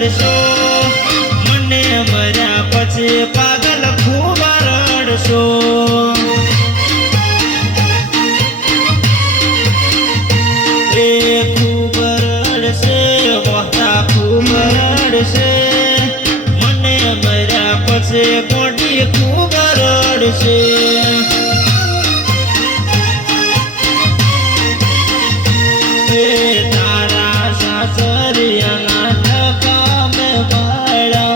રડશો મને મર્યા પછી પાગલ ખૂબ રડશો ખૂબ રડશે મોટા ખૂબ રડશે મને મર્યા પછી મોટી ખૂબ રડશે તારા સાસરિયાના ટકા મેં વાળા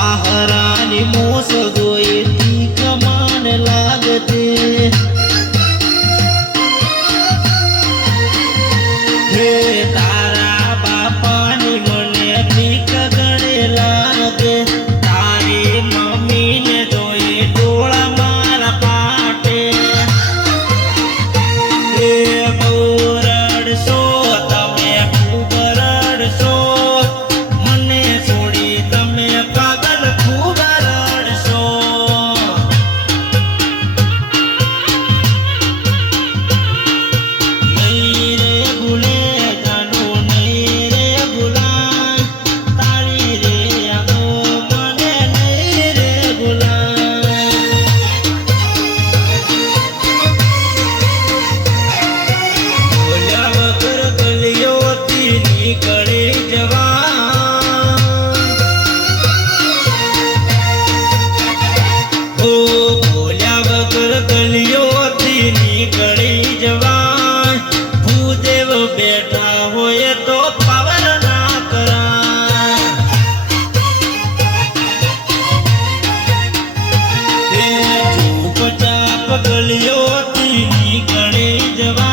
આહરાની મોસ જોઈતી કમાન લાગતી તારા બાપાની મને ભીખ ગણે લાગે તારી મમ્મીને જોઈ ડોળા મારા પાટે બહુ રડશો તમે ખૂબ રડશો મને છોડી તમે પાગલ ખૂબ રડશો નહીં રે ભૂલે નીકળે જવા ઓ બોલ્યા વગર ગલીઓથી નીકળે જવા ભૂદેવ બેઠા હોય તો પાવર ના કરાય ચૂપચાપ ગલીઓથી નીકળે જવા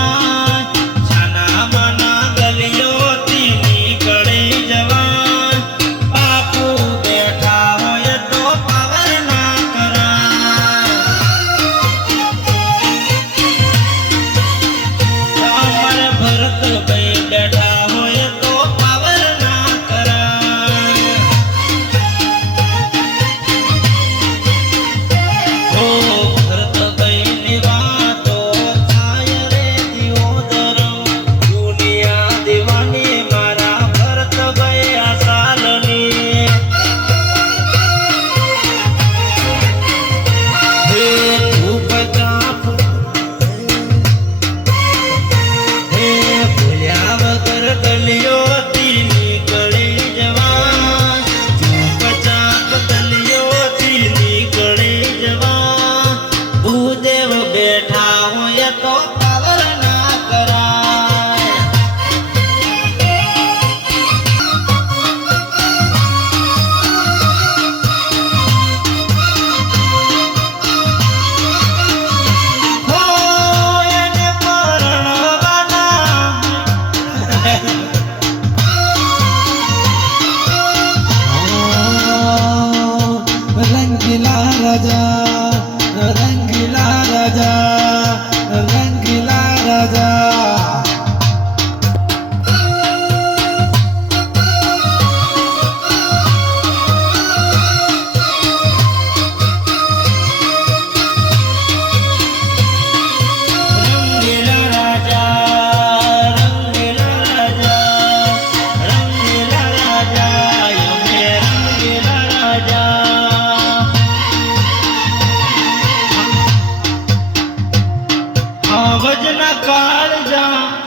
ભજના કાળજા